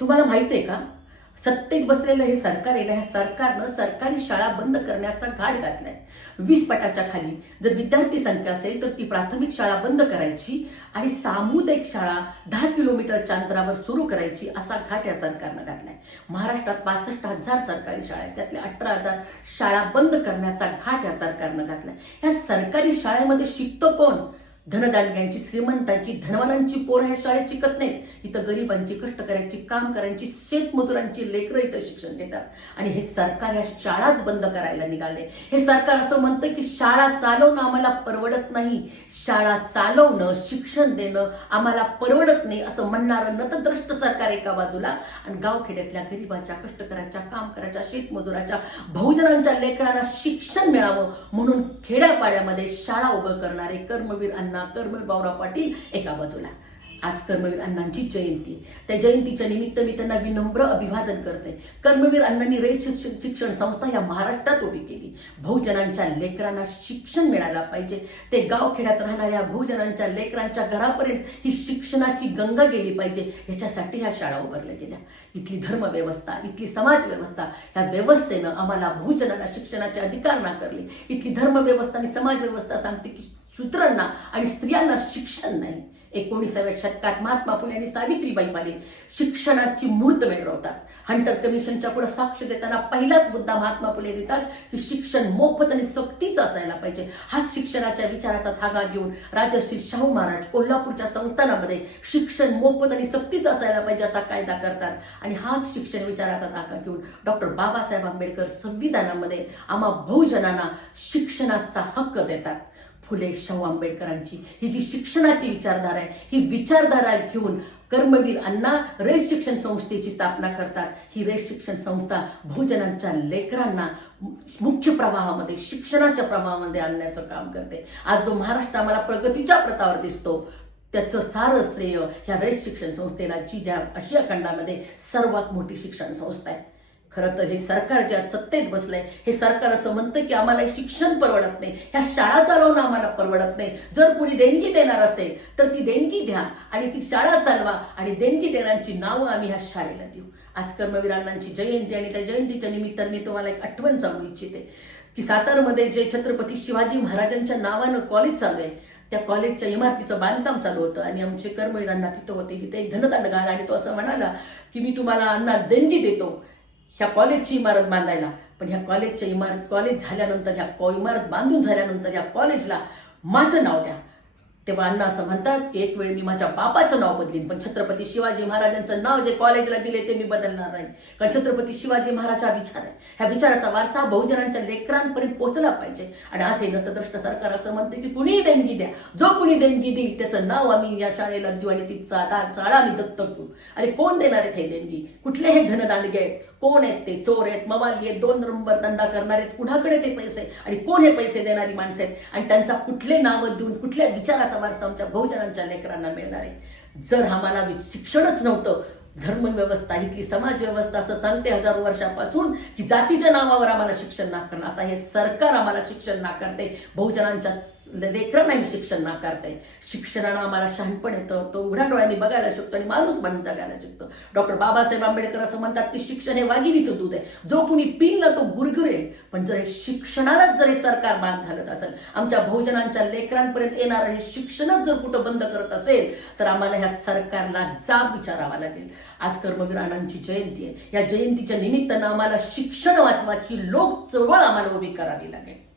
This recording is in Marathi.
तुम्हाला माहीत आहे का? सत्तेत बसलेलं हे सरकार आहे ह्या सरकारनं सरकारी शाळा बंद करण्याचा घाट घातलाय. वीस पटाच्या खाली. जर विद्यार्थी संख्या असेल तर ती प्राथमिक शाळा बंद करायची आणि सामुदायिक शाळा दहा किलोमीटरच्या अंतरावर सुरू करायची असा घाट या सरकारनं घातलाय. महाराष्ट्रात पासष्ट हजार सरकारी शाळा आहेत. त्यातल्या अठरा हजार शाळा बंद करण्याचा घाट या सरकारनं घातलाय. ह्या सरकारी शाळेमध्ये शिकतो कोण? धनदांडग्यांची श्रीमंतांची धनवानांची पोर ह्या शाळेत शिकत नाहीत. इथं गरिबांची कष्टकऱ्यांची काम करायची शेतमजुरांची लेकरं इथं शिक्षण घेतात आणि हे सरकार ह्या शाळाच बंद करायला निघाले हे सरकार असं म्हणतं की शाळा चालवणं आम्हाला परवडत नाही. शाळा चालवणं शिक्षण देणं आम्हाला परवडत नाही असं म्हणणारं नतद्रष्ट सरकार एका बाजूला. आणि गावखेड्यातल्या गरिबाच्या कष्टकऱ्याच्या काम करायच्या शेतमजुराच्या बहुजनांच्या लेकरांना शिक्षण मिळावं म्हणून खेड्यापाड्यामध्ये शाळा उभं करणारे कर्मवीर अण्णा कर्मवीर बावराव पाटील एका बाजूला. आज कर्मवीर अण्णांची जयंती. त्या जयंतीच्या निमित्त मी त्यांना विनम्र अभिवादन करते. कर्मवीर अण्णांनी रयत शिक्षण शिक्षण संस्था या महाराष्ट्रात उभी केली. बहुजनांच्या लेकरांना शिक्षण मिळायला पाहिजे. ते गावखेड्यात राहणाऱ्या बहुजनांच्या लेकरांच्या घरापर्यंत ही शिक्षणाची गंगा गेली पाहिजे याच्यासाठी ह्या शाळा उभारल्या गेल्या. इथली धर्मव्यवस्था इथली समाज व्यवस्था या व्यवस्थेनं आम्हाला बहुजनांना शिक्षणाचे अधिकार नाकारले. इथली धर्मव्यवस्था आणि समाज व्यवस्था सांगते की शूद्रांना आणि स्त्रियांना शिक्षण नाही. एकोणीसाव्या शतकात महात्मा फुले आणि सावित्रीबाई पाले शिक्षणाची मूर्त मिळवतात हंटर कमिशनच्या पुढे साक्ष देताना पहिलाच मुद्दा महात्मा फुले देतात की शिक्षण मोफत आणि सक्तीचं असायला पाहिजे. हाच शिक्षणाच्या विचाराचा धागा घेऊन राजश्री शाहू महाराज कोल्हापूरच्या संस्थानामध्ये शिक्षण मोफत आणि सक्तीचं असायला पाहिजे असा कायदा करतात. आणि हाच शिक्षण विचाराचा धागा घेऊन डॉक्टर बाबासाहेब आंबेडकर संविधानामध्ये आम्हा बहुजनांना शिक्षणाचा हक्क देतात. फुले शाहू आंबेडकरांची. ही जी शिक्षणाची विचारधारा आहे ही विचारधारा घेऊन कर्मवीर अण्णा रेस शिक्षण संस्थेची स्थापना करतात. ही रेस शिक्षण संस्था बहुजनांच्या लेकरांना मुख्य प्रवाहामध्ये शिक्षणाच्या प्रवाहामध्ये आणण्याचं काम करते. आज जो महाराष्ट्र आम्हाला प्रगतीच्या प्रतावर दिसतो त्याचं सारं श्रेय ह्या रेस शिक्षण संस्थेला जी ज्या आशिया खंडामध्ये सर्वात मोठी शिक्षण संस्था आहे. खरं तर हे सरकार ज्या सत्तेत बसलंय हे सरकार असं म्हणतं की आम्हाला शिक्षण परवडत नाही ह्या शाळा चालवणं आम्हाला परवडत नाही. जर कुणी देणगी देणार असेल तर ती देणगी द्या आणि ती शाळा चालवा आणि देणगी देण्याची नावं आम्ही ह्या शाळेला देऊ. आज कर्मवीरांची जयंती आणि त्या जयंतीच्या निमित्ताने मी तुम्हाला एक आठवण सांगू इच्छिते की सातारमध्ये जे छत्रपती शिवाजी महाराजांच्या नावानं कॉलेज चालू आहे त्या कॉलेजच्या इमारतीचं बांधकाम चालू होतं आणि आमचे कर्मवीरांना तिथं होते तिथे एक धनदांड घाला आणि तो असं म्हणाला की मी तुम्हाला अण्णा देणगी देतो. ह्या कॉलेजची इमारत बांधायला. पण ह्या कॉलेजच्या इमारत कॉलेज झाल्यानंतर ह्या कॉ- इमारत बांधून झाल्यानंतर ह्या कॉलेजला माझं नाव द्या. तेव्हा अण्णा असं म्हणतात की एक वेळ मी माझ्या बापाचं नाव बदलीन पण छत्रपती शिवाजी महाराजांचं नाव जे कॉलेजला दिले ते मी बदलणार नाही. कारण छत्रपती शिवाजी महाराज हा विचार आहे. ह्या विचाराचा वारसा बहुजनांच्या लेकरांपर्यंत पोहोचला पाहिजे. आणि आज हे नतद्रष्ट सरकार असं म्हणते की कुणीही देणगी द्या. जो कुणी देणगी देईल त्याचं नाव आम्ही या शाळेला देऊ आणि तिचा चाळा चाळा आम्ही दत्तक देऊ. अरे कोण देणार आहेत हे देणगी? कुठले हे धनदांडगे? आहेत कोण आहेत ते? चोर आहेत मवाली आहेत दोन नंबर धंदा करणार आहेत कुणाकडे ते पैसे? आणि कोण हे पैसे देणारी माणसं आहेत? आणि त्यांचा कुठले नावं देऊन कुठल्या विचाराचा वारसा आमच्या बहुजनांच्या लेकरांना मिळणार आहे? जर आम्हाला शिक्षणच नव्हतं धर्मव्यवस्था इथली समाज व्यवस्था असं सांगते हजारो वर्षापासून की जातीच्या नावावर आम्हाला शिक्षण नाकारणं आता हे सरकार आम्हाला शिक्षण नाकारते बहुजनांच्या म्हणजे लेकरांनाही शिक्षण नाकारताय शिक्षणानं आम्हाला शहाणपण येतं. तो उघड्या डोळ्यांनी बघायला शिकतो आणि माणूस बनून जगायला शिकतो. डॉक्टर बाबासाहेब आंबेडकर असं म्हणतात की शिक्षण हे वाघिणीचं दूध आहे. जो कुणी पिनला तो गुरगुरेल. पण जर हे शिक्षणालाच जर हे सरकार बांध घालत असेल आमच्या बहुजनांच्या लेकरांपर्यंत येणारं हे शिक्षणच जर कुठं बंद करत असेल तर आम्हाला ह्या सरकारला जाब विचारावा लागेल. आज कर्मवीर अण्णांची जयंती आहे. या जयंतीच्या निमित्तानं आम्हाला शिक्षण वाचवाची लोक चळवळ आम्हाला उभी करावी लागेल.